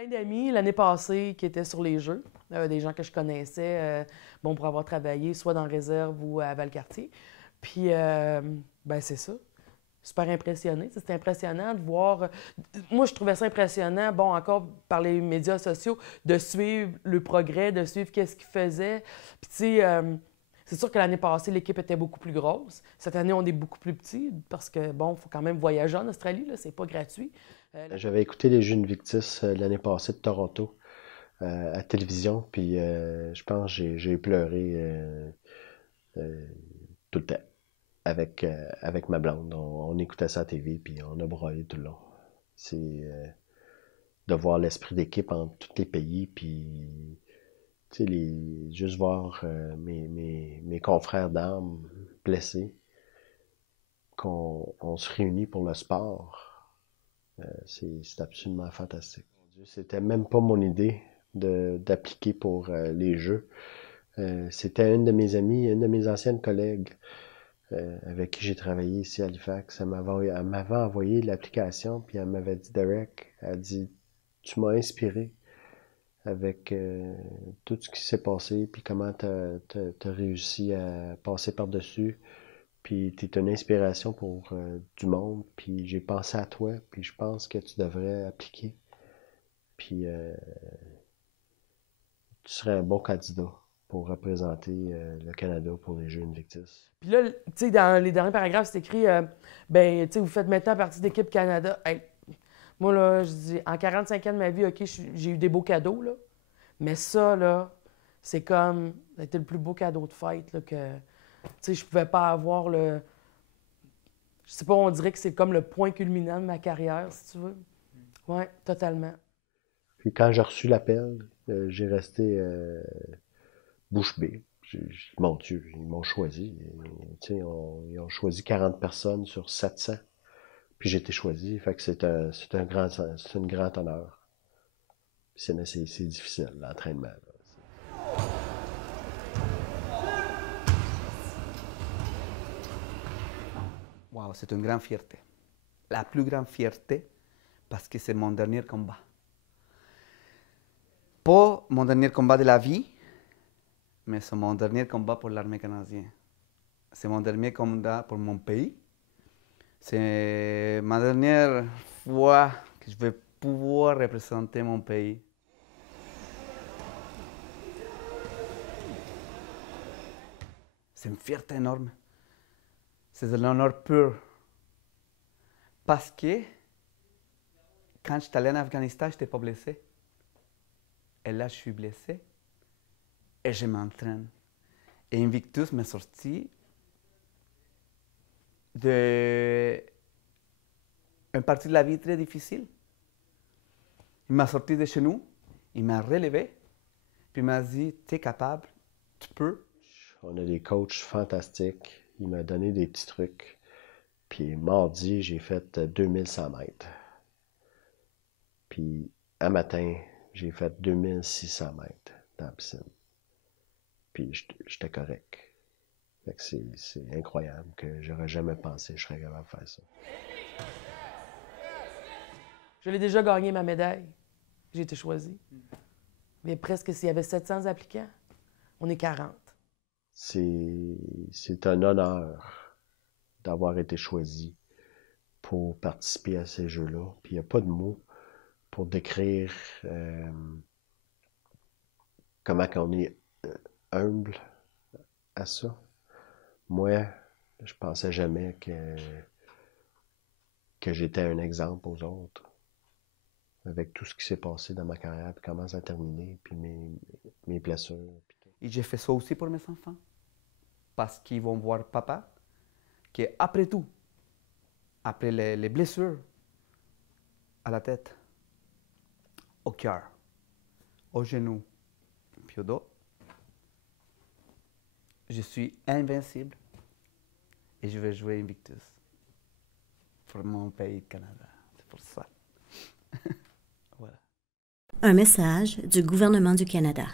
Plein d'amis l'année passée qui étaient sur les Jeux, des gens que je connaissais, bon, pour avoir travaillé soit dans Réserve ou à Valcartier. Puis, ben c'est ça. Super impressionné. C'était impressionnant de voir. Moi, je trouvais ça impressionnant, bon, encore par les médias sociaux, de suivre le progrès, de suivre qu'est-ce qu'il faisait. Puis, tu sais, c'est sûr que l'année passée, l'équipe était beaucoup plus grosse. Cette année, on est beaucoup plus petits parce que, bon, il faut quand même voyager en Australie, là, c'est pas gratuit. J'avais écouté les Jeux Invictus l'année passée de Toronto à télévision, puis je pense que j'ai pleuré euh, tout le temps avec ma blonde. On écoutait ça à TV, puis on a broyé tout le long. C'est de voir l'esprit d'équipe entre tous les pays, puis tu sais, juste voir mes confrères d'armes blessés, qu'on se réunit pour le sport. C'est absolument fantastique. C'était même pas mon idée d'appliquer pour les Jeux. C'était une de mes amies, une de mes anciennes collègues avec qui j'ai travaillé ici à Halifax. Elle m'avait envoyé l'application, puis elle m'avait dit, Derek, elle dit, tu m'as inspiré avec tout ce qui s'est passé, puis comment tu as réussi à passer par-dessus. Puis tu es une inspiration pour du monde, puis j'ai pensé à toi, puis je pense que tu devrais appliquer. Puis tu serais un bon candidat pour représenter le Canada pour les Jeux Invictus. Puis là, tu sais, dans les derniers paragraphes, c'est écrit, ben, tu sais, vous faites maintenant partie d'équipe Canada. Hey, moi, là, je dis, en 45 ans de ma vie, OK, j'ai eu des beaux cadeaux, là. Mais ça, là, c'est comme, ça a été le plus beau cadeau de fête, là, que, tu sais, je pouvais pas avoir le. Je sais pas, on dirait que c'est comme le point culminant de ma carrière, si tu veux. Oui, totalement. Puis quand j'ai reçu l'appel, j'ai resté bouche bée. Mon Dieu, ils m'ont choisi. Ils ont choisi 40 personnes sur 700. Puis j'ai été choisi. Fait que c'est un grand honneur. Mais c'est difficile, l'entraînement. Wow, c'est une grande fierté. La plus grande fierté parce que c'est mon dernier combat. Pas mon dernier combat de la vie, mais c'est mon dernier combat pour l'armée canadienne. C'est mon dernier combat pour mon pays. C'est ma dernière fois que je vais pouvoir représenter mon pays. C'est une fierté énorme. C'est de l'honneur pur. Parce que quand je suis allé en Afghanistan, je n'étais pas blessé. Et là, je suis blessé. Et je m'entraîne. Et Invictus m'a sorti d'une partie de la vie très difficile. Il m'a sorti de chez nous, il m'a relevé, puis il m'a dit, tu es capable, tu peux. On a des coachs fantastiques. Il m'a donné des petits trucs. Puis mardi, j'ai fait 2100 mètres. Puis un matin, j'ai fait 2600 mètres dans la piscine. Puis j'étais correct. Fait que c'est incroyable que j'aurais jamais pensé que je serais capable de faire ça. Je l'ai déjà gagné ma médaille. J'ai été choisi. Mais presque s'il y avait 700 applicants, on est 40. C'est un honneur d'avoir été choisi pour participer à ces Jeux-là. Puis il n'y a pas de mots pour décrire comment on est humble à ça. Moi, je pensais jamais que j'étais un exemple aux autres. Avec tout ce qui s'est passé dans ma carrière, puis comment ça a terminé, puis mes blessures. Puis tout. Et j'ai fait ça aussi pour mes enfants. Parce qu'ils vont voir papa, qui après tout, après les blessures à la tête, au cœur, au genou, puis au dos, je suis invincible et je vais jouer Invictus pour mon pays, Canada. C'est pour ça. Voilà. Un message du gouvernement du Canada.